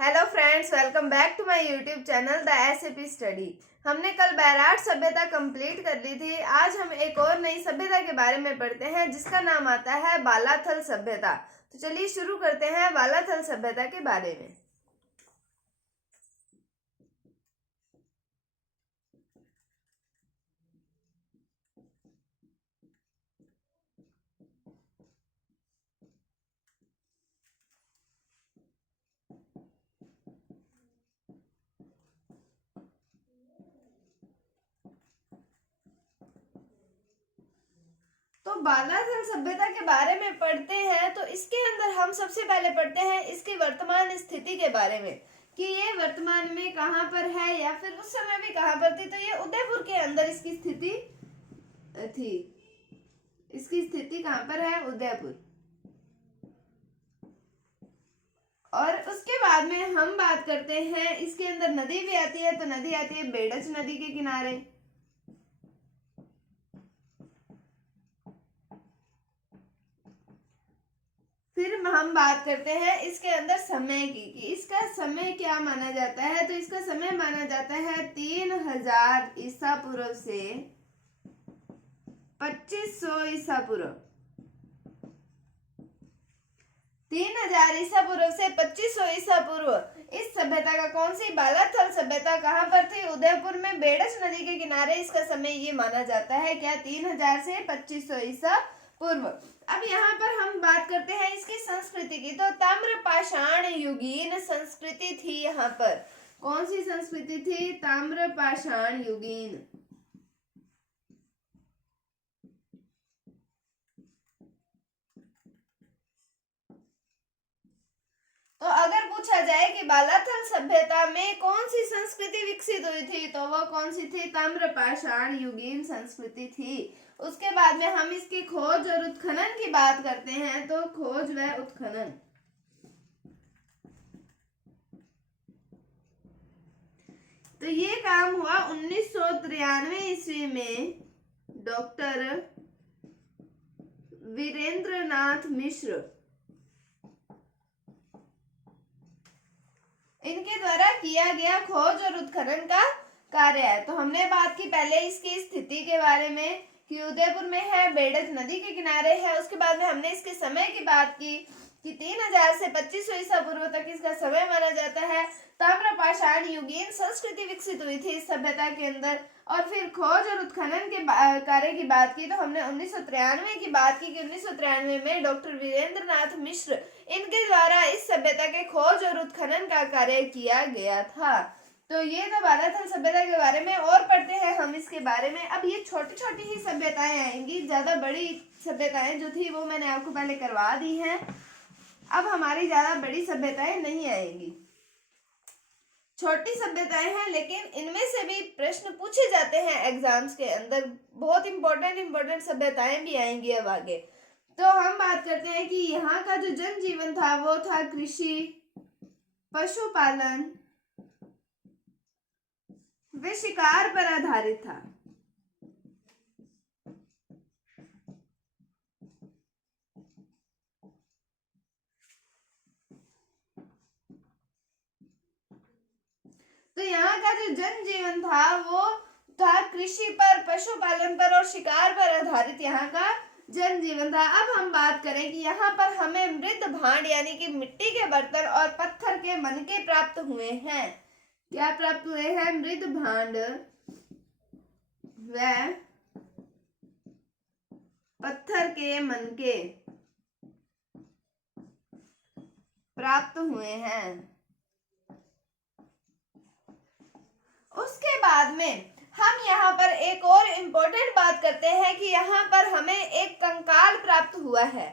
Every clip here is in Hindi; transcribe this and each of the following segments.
Hello friends, welcome back to my YouTube channel the SAP study. हमने कल बैराट सभ्यता कंप्लीट कर ली थी। आज हम एक और नई सभ्यता के बारे में पढ़ते हैं जिसका नाम आता है बालाथल सभ्यता। तो चलिए शुरू करते हैं बालाथल सभ्यता के बारे में। तो बालाथल सभ्यता के बारे में पढ़ते हैं तो इसके अंदर हम सबसे पहले पढ़ते हैं इसकी वर्तमान स्थिति के बारे में कि ये वर्तमान में कहाँ पर है या फिर उस समय भी कहाँ पर थी। तो ये उदयपुर के अंदर इसकी स्थिति थी। इसकी स्थिति कहाँ पर है? उदयपुर। और उसके बाद में हम बात करते हैं इसके अंदर नदी भी आती है। तो नदी आती है बेडच नदी के किनारे। फिर हम बात करते हैं इसके अंदर समय की कि इसका समय क्या माना जाता है। तो इसका समय माना जाता है 3000 ईसा पूर्व से 2500 ईसा पूर्व। 3000 ईसा पूर्व से 2500 ईसा पूर्व इस सभ्यता का कौन सी बालाथल सभ्यता कहाँ पर थी? उदयपुर में बेडच नदी के किनारे। इसका समय ये माना जाता है क्या? 3000 से 2500 ईसा पूर्व। अब यहाँ पर हम बात करते हैं इसकी संस्कृति की। तो ताम्रपाषाण युगीन संस्कृति थी। यहाँ पर कौन सी संस्कृति थी? ताम्रपाषाण युगीन। तो अगर पूछा जाए कि बालाथल सभ्यता में कौन सी संस्कृति विकसित हुई थी तो वो कौन सी थी? ताम्रपाषाण युगीन संस्कृति थी। उसके बाद में हम इसकी खोज और उत्खनन की बात करते हैं। तो खोज व उत्खनन। तो ये काम हुआ 1993 ईस्वी में डॉक्टर वीरेंद्रनाथ मिश्र इनके द्वारा किया गया खोज और उत्खनन का कार्य है। तो हमने बात की पहले इसकी स्थिति के बारे में कि उदयपुर में है, बेडच नदी के किनारे है। उसके बाद में हमने इसके समय की बात की कि 3000 से 2500 ईसा पूर्व तक इसका समय माना जाता है। ताम्रपाषाण युगीन संस्कृति विकसित हुई थी इस सभ्यता के अंदर। और फिर खोज और उत्खनन के कार्य की बात की तो हमने 1993 की बात की कि 1993 में डॉक्टर वीरेंद्रनाथ मिश्र इनके द्वारा इस सभ्यता के खोज और उत्खनन का कार्य किया गया था। तो ये तो बालाथल सभ्यता के बारे में। और पढ़ते हैं हम इसके बारे में। अब ये छोटी छोटी ही सभ्यताएं आएंगी, ज्यादा बड़ी सभ्यताएं जो थी वो मैंने आपको पहले करवा दी हैं। अब हमारी ज्यादा बड़ी सभ्यताएं नहीं आएंगी, छोटी सभ्यताएं हैं, लेकिन इनमें से भी प्रश्न पूछे जाते हैं एग्जाम्स के अंदर। बहुत इंपॉर्टेंट सभ्यताएं भी आएंगी अब आगे। तो हम बात करते हैं कि यहाँ का जो जनजीवन था वो था कृषि, पशुपालन व शिकार पर आधारित था। तो यहाँ का जो जनजीवन था वो था कृषि पर, पशुपालन पर और शिकार पर आधारित यहाँ का जनजीवन था। अब हम बात करें कि यहाँ पर हमें मृद भांड यानी कि मिट्टी के बर्तन और पत्थर के मनके प्राप्त हुए हैं। क्या प्राप्त हुए हैं? मृद भांड व पत्थर के मनके प्राप्त हुए हैं। उसके बाद में हम यहाँ पर एक और इम्पोर्टेंट बात करते हैं कि यहाँ पर हमें एक कंकाल प्राप्त हुआ है।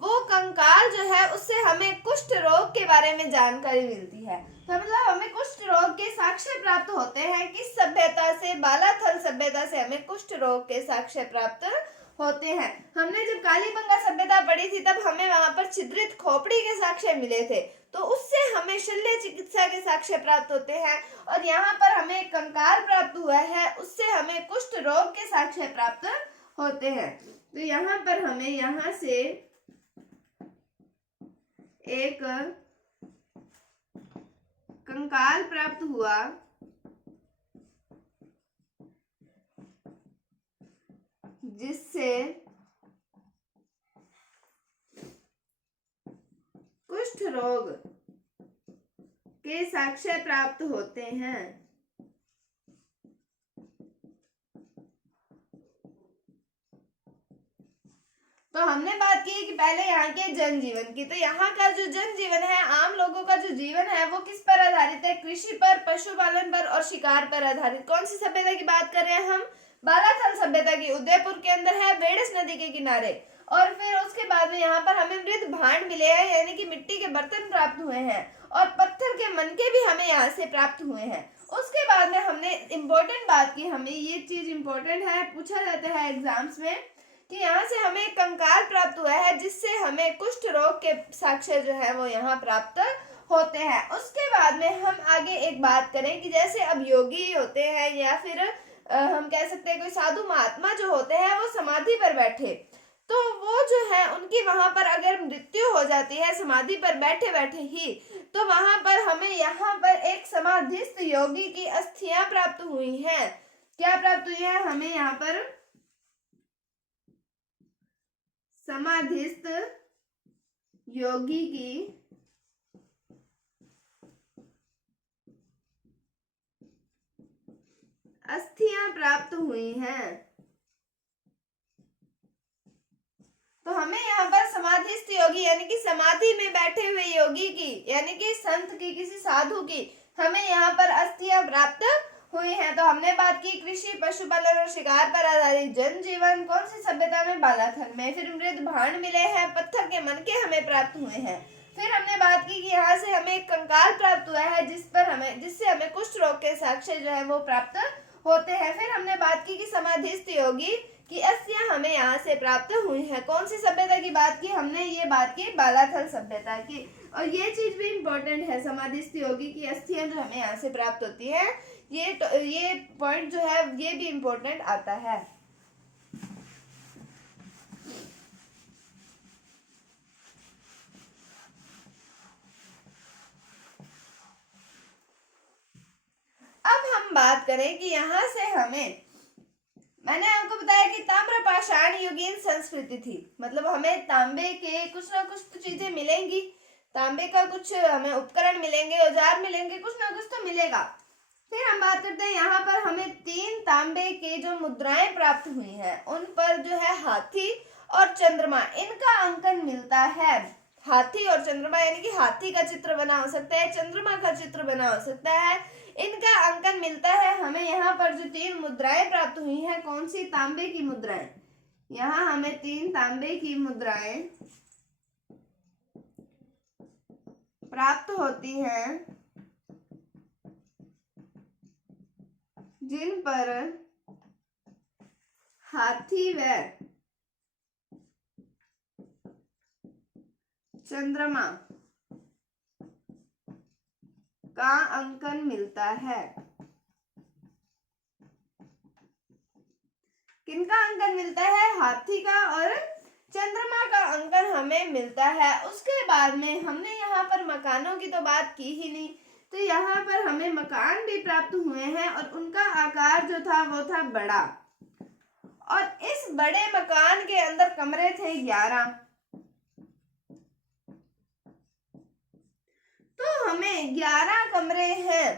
वो कंकाल जो है उससे हमें कुष्ठ रोग के बारे में जानकारी मिलती है। तो मतलब हमें कुष्ठ रोग के साक्ष्य प्राप्त होते हैं। किस सभ्यता से? बालाथल सभ्यता से हमें कुष्ठ रोग के साक्ष्य प्राप्त होते हैं। हमने जब कालीबंगा सभ्यता पढ़ी थी तब हमें वहां पर छिद्रित खोपड़ी के साक्ष्य मिले थे, तो उससे हमें शल्य चिकित्सा के साक्ष्य प्राप्त होते हैं। और यहाँ पर हमें एक कंकाल प्राप्त हुआ है, उससे हमें कुष्ठ रोग के साक्ष्य प्राप्त होते हैं। तो यहाँ पर हमें यहाँ से एक कंकाल प्राप्त हुआ जिससे कुष्ठ रोग के साक्ष्य प्राप्त होते हैं। तो हमने बात की कि पहले यहाँ के जनजीवन की, तो यहाँ का जो जनजीवन है, आम लोगों का जो जीवन है वो किस पर आधारित है? कृषि पर, पशुपालन पर और शिकार पर आधारित। कौन सी सभ्यता की बात कर रहे हैं हम? बालाथल सभ्यता की। उदयपुर के अंदर है, बेडस नदी के किनारे। और फिर उसके बाद में यहाँ पर हमें मृद भांड मिले हैं, यानी कि मिट्टी के बर्तन प्राप्त हुए हैं, और पत्थर के मनके भी हमें यहाँ से प्राप्त हुए हैं। उसके बाद में हमने इम्पोर्टेंट बात की, हमें ये चीज इम्पोर्टेंट है, पूछा जाता है एग्जाम्स में, कि यहाँ से हमें कंकाल प्राप्त हुआ है जिससे हमें कुष्ठ रोग के साक्ष्य जो है वो यहाँ प्राप्त होते हैं। उसके बाद में हम आगे एक बात करें कि जैसे अब योगी होते हैं या फिर हम कह सकते हैं कोई साधु महात्मा जो होते हैं वो समाधि पर बैठे, तो वो जो है उनकी वहां पर अगर मृत्यु हो जाती है समाधि पर बैठे बैठे ही, तो वहां पर हमें यहाँ पर एक समाधिस्थ योगी की अस्थियां प्राप्त हुई हैं। क्या प्राप्त हुई है? हमें यहाँ पर समाधिस्थ योगी की अस्थियां प्राप्त हुई हैं। तो हमें यहाँ पर समाधिस्थ योगी यानी कि समाधि में बैठे हुए योगी की, यानी कि संत की, किसी साधु की हमें यहाँ पर अस्थियां प्राप्त हुई हैं। तो हमने बात की कृषि, पशुपालन और शिकार पर आधारित जनजीवन, कौन सी सभ्यता में? बालाथल में। फिर मृद भांड मिले हैं, पत्थर के मनके हमें प्राप्त हुए हैं। फिर हमने बात की कि यहाँ से हमें एक कंकाल प्राप्त हुआ है जिससे हमें कुष्ठ रोग के साक्ष्य जो है वो प्राप्त होते हैं। फिर हमने बात की कि समाधिस्थ योगी की अस्थियां हमें यहाँ से प्राप्त हुई है। कौन सी सभ्यता की बात की हमने? ये बात की बालाथल सभ्यता की। और ये चीज भी इम्पोर्टेंट है, समाधिस्थ योगी की अस्थियां जो हमें यहाँ से प्राप्त होती है, ये पॉइंट जो है ये भी इम्पोर्टेंट आता है। अब हम बात करें कि यहाँ से मैंने आपको बताया कि ताम्रपाषाण युगीन संस्कृति थी, मतलब हमें तांबे के कुछ ना कुछ तो चीजें मिलेंगी, तांबे का कुछ हमें उपकरण मिलेंगे, औजार मिलेंगे, कुछ ना कुछ तो मिलेगा। फिर हम बात करते हैं यहाँ पर हमें 3 तांबे के जो मुद्राएं प्राप्त हुई हैं, उन पर जो है हाथी और चंद्रमा, इनका अंकन मिलता है। हाथी और चंद्रमा यानी कि हाथी का चित्र बना हो सकता है, चंद्रमा का चित्र बना हो सकता है, इनका अंकन मिलता है हमें। यहाँ पर जो 3 मुद्राएं प्राप्त हुई हैं, कौन सी? तांबे की मुद्राएं। यहाँ हमें 3 तांबे की मुद्राएं प्राप्त होती हैं जिन पर हाथी व चंद्रमा का अंकन मिलता है। किनका अंकन मिलता है? हाथी का और चंद्रमा का अंकन हमें मिलता है। उसके बाद में हमने यहाँ पर मकानों की तो बात की ही नहीं, तो यहाँ पर हमें मकान भी प्राप्त हुए हैं और उनका आकार जो था वो था बड़ा, और इस बड़े मकान के अंदर कमरे थे 11। तो हमें 11 कमरे हैं,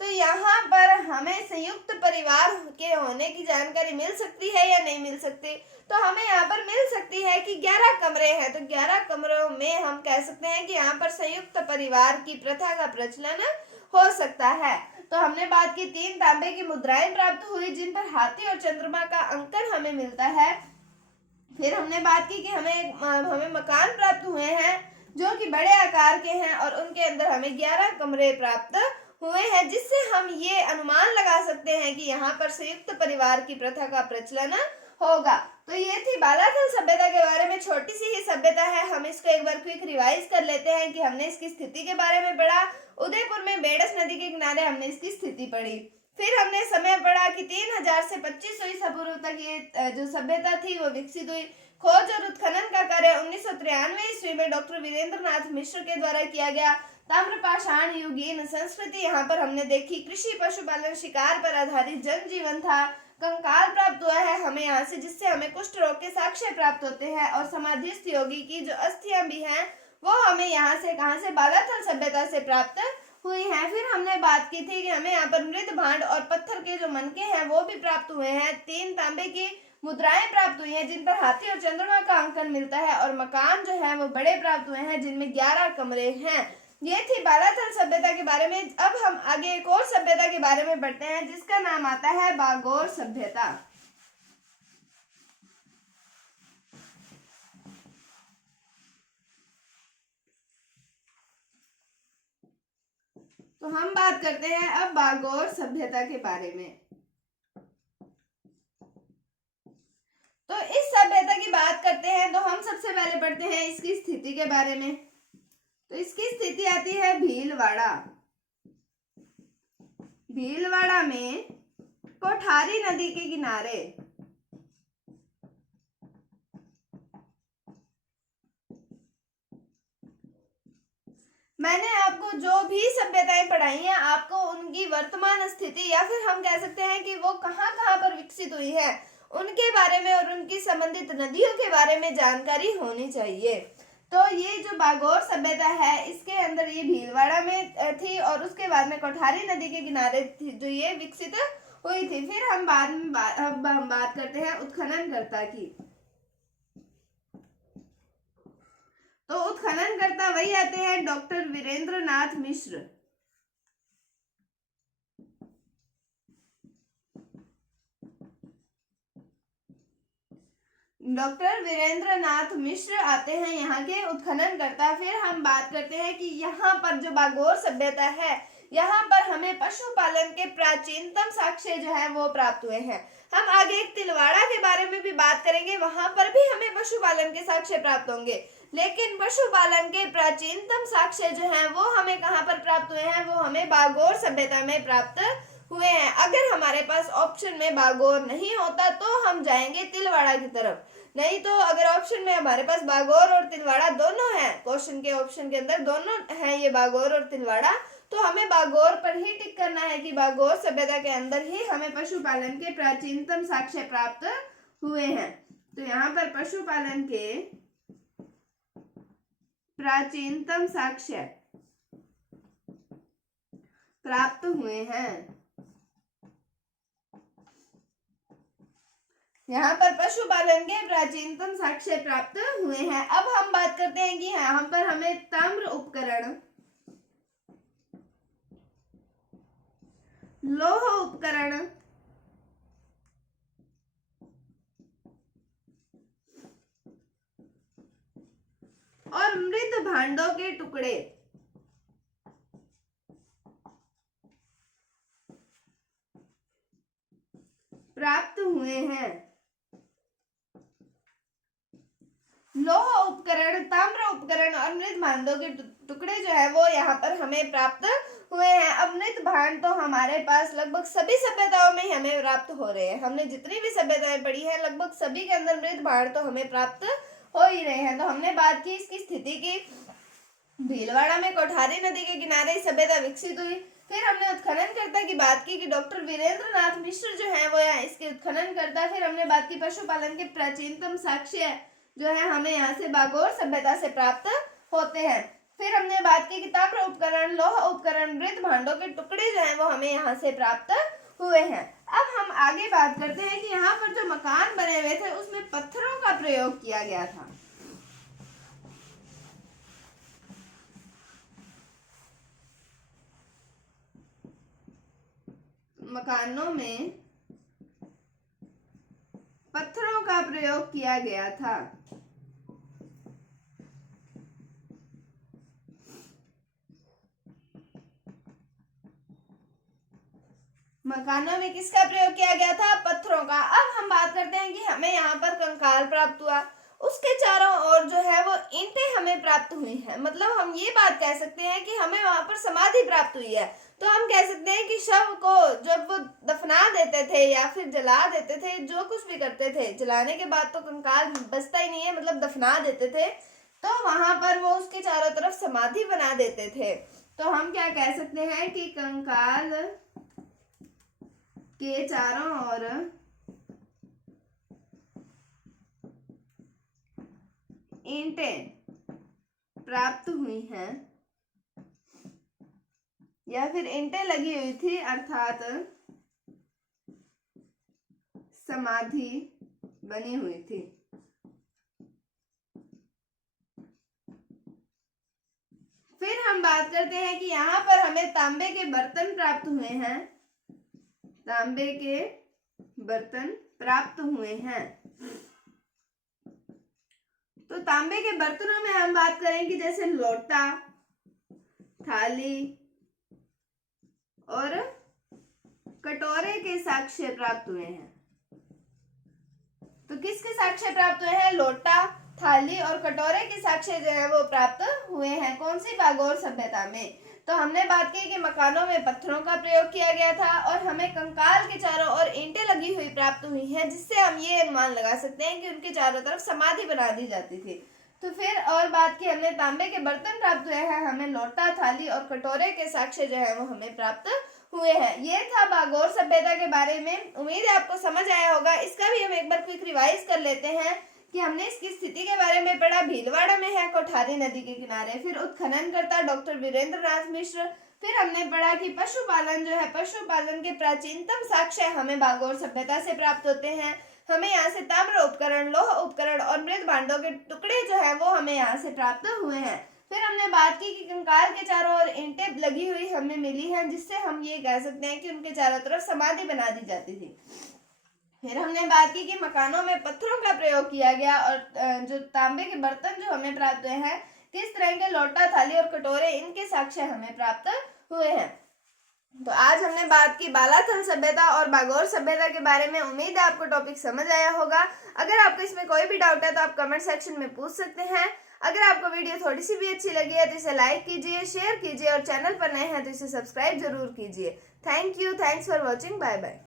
तो यहाँ पर हमें संयुक्त परिवार के होने की जानकारी मिल सकती है या नहीं मिल सकती? तो हमें यहाँ पर मिल सकती है कि 11 कमरे हैं, तो 11 कमरों में हम कह सकते हैं कि यहाँ पर संयुक्त परिवार की प्रथा का प्रचलन हो सकता है। तो हमने बात की 3 तांबे की मुद्राएं प्राप्त हुई जिन पर हाथी और चंद्रमा का अंकन हमें मिलता है। फिर हमने बात की कि हमें मकान प्राप्त हुए हैं जो कि बड़े आकार के हैं और उनके अंदर हमें 11 कमरे प्राप्त हुए हैं, जिससे हम ये अनुमान लगा सकते हैं कि यहाँ पर संयुक्त परिवार की प्रथा का प्रचलन होगा। तो ये थी बालाथल सभ्यता के बारे में, छोटी सी ही सभ्यता है, हम इसको एक बार क्विक रिवाइज कर लेते हैं कि हमने इसकी स्थिति के बारे में पढ़ा। उदयपुर में बेडस नदी के किनारे हमने इसकी स्थिति पढ़ी। फिर हमने समय पढ़ा कि 3000 से 2500 ईसा पूर्व तक ये जो सभ्यता थी वो विकसित हुई। खोज और उत्खनन का कार्य 1993 ईस्वी में डॉक्टर वीरेंद्र नाथ मिश्र के द्वारा किया गया। ताम्रपाषाण युगीन संस्कृति यहाँ पर हमने देखी। कृषि, पशुपालन, शिकार पर आधारित जनजीवन था। कंकाल प्राप्त हुआ है हमें यहाँ से, जिससे हमें कुष्ठ रोग के साक्ष्य प्राप्त होते हैं। और समाधिस्थ योगी की जो अस्थियां भी हैं वो हमें यहाँ से, कहाँ से, बालाथल सभ्यता से प्राप्त हुई हैं। फिर हमने बात की थी कि हमें यहाँ पर मृद भांड और पत्थर के जो मनके हैं वो भी प्राप्त हुए हैं। 3 तांबे की मुद्राएं प्राप्त हुई हैं जिन पर हाथी और चंद्रमा का अंकन मिलता है। और मकान जो है वो बड़े प्राप्त हुए हैं जिनमें 11 कमरे हैं। ये थी बालाथल सभ्यता के बारे में। अब हम आगे एक और सभ्यता के बारे में पढ़ते हैं जिसका नाम आता है बागोर सभ्यता। तो हम बात करते हैं अब बागोर सभ्यता के बारे में। तो इस सभ्यता की बात करते हैं तो हम सबसे पहले पढ़ते हैं इसकी स्थिति के बारे में। तो इसकी स्थिति आती है भीलवाड़ा। भीलवाड़ा में कोठारी नदी के किनारे मैंने आपको जो भी सभ्यताएं पढ़ाई हैं आपको उनकी वर्तमान स्थिति या फिर हम कह सकते हैं कि वो कहाँ कहाँ पर विकसित हुई है उनके बारे में और उनकी संबंधित नदियों के बारे में जानकारी होनी चाहिए। तो ये जो बागोर सभ्यता है इसके अंदर ये भीलवाड़ा में थी और उसके बाद में कोठारी नदी के किनारे थी जो ये विकसित हुई थी। फिर हम बात करते हैं उत्खननकर्ता की। तो उत्खननकर्ता वही आते हैं डॉक्टर वीरेंद्र नाथ मिश्र। डॉक्टर वीरेंद्र नाथ मिश्र आते हैं यहाँ के उत्खननकर्ता। फिर हम बात करते हैं कि यहाँ पर जो बागोर सभ्यता है यहाँ पर हमें पशुपालन के प्राचीनतम साक्ष्य जो है वो प्राप्त हुए हैं। हम आगे एक तिलवाड़ा के बारे में भी बात करेंगे, वहां पर भी हमें पशुपालन के साक्ष्य प्राप्त होंगे। लेकिन पशुपालन के प्राचीनतम साक्ष्य जो है वो हमें कहाँ पर प्राप्त हुए हैं, वो हमें बागोर सभ्यता में प्राप्त हुए हैं। अगर हमारे पास ऑप्शन में बागोर नहीं होता तो हम जाएंगे तिलवाड़ा की तरफ, नहीं तो अगर ऑप्शन में हमारे पास बागोर और तिलवाड़ा दोनों है, क्वेश्चन के ऑप्शन के अंदर दोनों है ये बागोर और तिलवाड़ा, तो हमें बागोर पर ही टिक करना है कि बागोर सभ्यता के अंदर ही हमें पशुपालन के प्राचीनतम साक्ष्य प्राप्त हुए हैं। तो यहाँ पर पशुपालन के प्राचीनतम साक्ष्य प्राप्त हुए हैं। यहाँ पर पशुपालन के प्राचीनतम साक्ष्य प्राप्त हुए हैं। अब हम बात करते हैं कि यहाँ पर हमें ताम्र उपकरण, लौह उपकरण और मृत भांडों के टुकड़े प्राप्त हुए हैं। लौह उपकरण, ताम्र उपकरण और मृत भांडों के टुकड़े जो है वो यहाँ पर हमें प्राप्त हुए हैं। अब मृत भांड तो हमारे पास लगभग सभी सभ्यताओं में ही हमें प्राप्त हो रहे हैं। हमने जितनी भी सभ्यताएं पढ़ी है लगभग सभी के अंदर मृत भांड तो हमें प्राप्त हो ही रहे हैं। तो हमने बात की इसकी स्थिति की, भीलवाड़ा में कोठारी नदी के किनारे सभ्यता विकसित हुई। फिर हमने उत्खननकर्ता की बात की कि डॉक्टर वीरेंद्र नाथ मिश्र जो है वो यहाँ इसके उत्खननकर्ता। फिर हमने बात की पशुपालन के प्राचीनतम साक्ष्य जो है हमें यहाँ से बागोर सभ्यता से प्राप्त होते हैं। फिर हमने बात की कि ताम्र उपकरण, लौह उपकरण, मृत भांडों के टुकड़े जो हैं वो हमें यहाँ से प्राप्त हुए हैं। अब हम आगे बात करते हैं कि यहाँ पर जो मकान बने हुए थे उसमें पत्थरों का प्रयोग किया गया था। मकानों में पत्थरों का प्रयोग किया गया था। मकानों में किसका प्रयोग किया गया था? पत्थरों का। अब हम बात करते हैं कि हमें यहाँ पर कंकाल प्राप्त हुआ, उसके चारों ओर जो है वो ईंटें हमें प्राप्त हुई हैं। मतलब हम ये बात कह सकते हैं कि हमें वहां पर समाधि प्राप्त हुई है। तो हम कह सकते हैं कि शव को जब वो दफना देते थे या फिर जला देते थे, जो कुछ भी करते थे, जलाने के बाद तो कंकाल बचता ही नहीं है, मतलब दफना देते थे, तो वहां पर वो उसके चारों तरफ समाधि बना देते थे। तो हम क्या कह सकते हैं कि कंकाल के चारों ओर ईंटें प्राप्त हुई हैं या फिर ईंटें लगी हुई थी, अर्थात समाधि बनी हुई थी। फिर हम बात करते हैं कि यहाँ पर हमें तांबे के बर्तन प्राप्त हुए हैं, तांबे के बर्तन प्राप्त हुए हैं। तो तांबे के बर्तनों में हम बात करें कि जैसे लोटा, थाली और कटोरे के साक्ष्य प्राप्त हुए हैं। तो किसके साक्ष्य प्राप्त हुए हैं? लोटा, थाली और कटोरे के साक्ष्य जो है वो प्राप्त हुए हैं। कौन सी? भागौर सभ्यता में। तो हमने बात की कि मकानों में पत्थरों का प्रयोग किया गया था और हमें कंकाल के चारों ओर ईंटें लगी हुई प्राप्त हुई हैं, जिससे हम ये अनुमान लगा सकते हैं कि उनके चारों तरफ समाधि बना दी जाती थी। तो फिर और बात की हमने तांबे के बर्तन प्राप्त हुए हैं, हमें लोटा, थाली और कटोरे के साक्ष्य जो है वो हमें प्राप्त हुए हैं। ये था भागौर सभ्यता के बारे में। उम्मीद है आपको समझ आया होगा। इसका भी हम एक बार क्विक रिवाइज कर लेते हैं कि हमने इसकी स्थिति के बारे में पढ़ा। भीलवाड़ा में है कोठारी नदी के किनारे। फिर उत्खननकर्ता डॉक्टर वीरेंद्र नाथ मिश्र। फिर हमने पढ़ा कि पशुपालन जो है, पशुपालन के प्राचीनतम साक्ष्य हमें भागौर सभ्यता से प्राप्त होते हैं। हमें यहाँ से ताम्र उपकरण, लोह उपकरण और मृत भांडों के टुकड़े जो है वो हमें यहाँ से प्राप्त हुए हैं। फिर हमने बात की कि कंकाल के चारों ओर ईंटें लगी हुई हमें मिली हैं, जिससे हम ये कह सकते हैं कि उनके चारों तरफ समाधि बना दी जाती थी। फिर हमने बात की कि मकानों में पत्थरों का प्रयोग किया गया और जो तांबे के बर्तन जो हमें प्राप्त हुए हैं, किस तरह के लोटा, थाली और कटोरे, इनके साक्ष्य हमें प्राप्त हुए हैं। तो आज हमने बात की बालाथल सभ्यता और भागौर सभ्यता के बारे में। उम्मीद है आपको टॉपिक समझ आया होगा। अगर आपको इसमें कोई भी डाउट है तो आप कमेंट सेक्शन में पूछ सकते हैं। अगर आपको वीडियो थोड़ी सी भी अच्छी लगी है तो इसे लाइक कीजिए, शेयर कीजिए और चैनल पर नए हैं तो इसे सब्सक्राइब जरूर कीजिए। Thank you, thanks for watching, bye bye.